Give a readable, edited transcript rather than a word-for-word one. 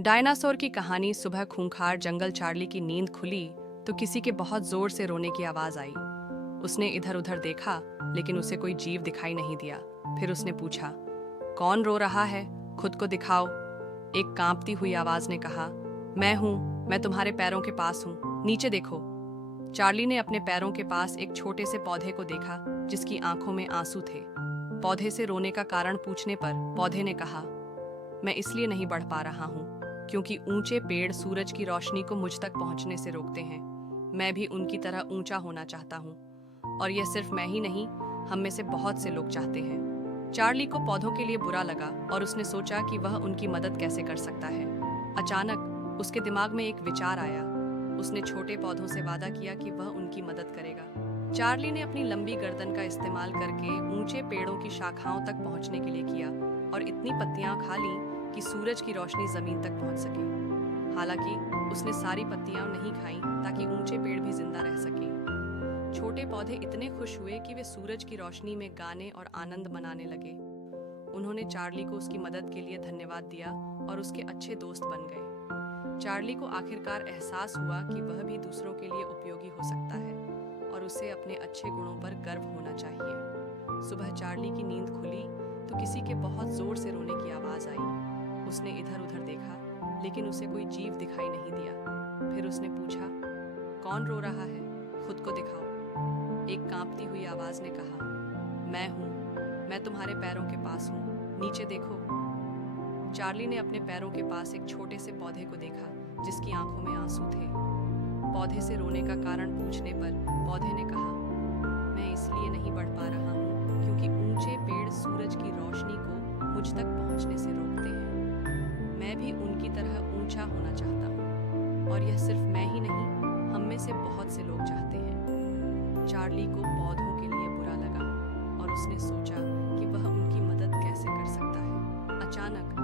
Dinosaur की कहानी। सुबह खूंखार जंगल चार्ली की नींद खुली तो किसी के बहुत जोर से रोने की आवाज आई। उसने इधर उधर देखा लेकिन उसे कोई जीव दिखाई नहीं दिया। फिर उसने पूछा, कौन रो रहा है? खुद को दिखाओ। एक कांपती हुई आवाज ने कहा, मैं हूं, मैं तुम्हारे पैरों के पास हूं, नीचे देखो। चार्ली ने अपने पैरों के पास एक छोटे से पौधे को देखा जिसकी आंखों में आंसू थे। पौधे से रोने का कारण पूछने पर पौधे ने कहा, मैं इसलिए नहीं बढ़ पा रहा हूँ क्योंकि ऊंचे पेड़ सूरज की रोशनी को मुझ तक पहुंचने से रोकते हैं। मैं भी उनकी तरह ऊंचा होना चाहता हूँ, और यह सिर्फ मैं ही नहीं, हम में से बहुत से लोग चाहते हैं। चार्ली को पौधों के लिए बुरा लगा और उसने सोचा कि वह उनकी मदद कैसे कर सकता है। अचानक उसके दिमाग में एक विचार आया। उसने छोटे पौधों से वादा किया कि वह उनकी मदद करेगा। चार्ली ने अपनी लंबी गर्दन का इस्तेमाल करके ऊंचे पेड़ों की शाखाओं तक पहुंचने के लिए किया और इतनी पत्तियां खा ली कि सूरज की रोशनी जमीन तक पहुंच सके। हालांकि उसने सारी पत्तियां नहीं खाईं ताकि ऊंचे पेड़ भी जिंदा रह सके। छोटे पौधे इतने खुश हुए कि वे सूरज की रोशनी में गाने और आनंद मनाने लगे। उन्होंने चार्ली को उसकी मदद के लिए धन्यवाद दिया और उसके अच्छे दोस्त बन गए। चार्ली को आखिरकार एहसास हुआ कि वह भी दूसरों के लिए उपयोगी हो सकता है और उसे अपने अच्छे गुणों पर गर्व होना चाहिए। सुबह चार्ली की नींद खुली तो किसी के बहुत जोर से रोने की आवाज आई। उसने इधर उधर देखा लेकिन उसे कोई जीव दिखाई नहीं दिया। फिर उसने पूछा, कौन रो रहा है? खुद को दिखाओ। एक कांपती हुई आवाज ने कहा, मैं हूं, मैं तुम्हारे पैरों के पास हूं, नीचे देखो। चार्ली ने अपने पैरों के पास एक छोटे से पौधे को देखा जिसकी आंखों में आंसू थे। पौधे से रोने का कारण पूछने पर पौधे ने कहा, मैं इसलिए नहीं बढ़ पा रहा हूँ क्योंकि ऊंचे पेड़ सूरज की रोशनी को मुझ तक पहुंचने से रोकते हैं। मैं भी उनकी तरह ऊंचा होना चाहता हूँ, और यह सिर्फ मैं ही नहीं, हम में से बहुत से लोग चाहते हैं। चार्ली को पौधों के लिए बुरा लगा और उसने सोचा कि वह उनकी मदद कैसे कर सकता है। अचानक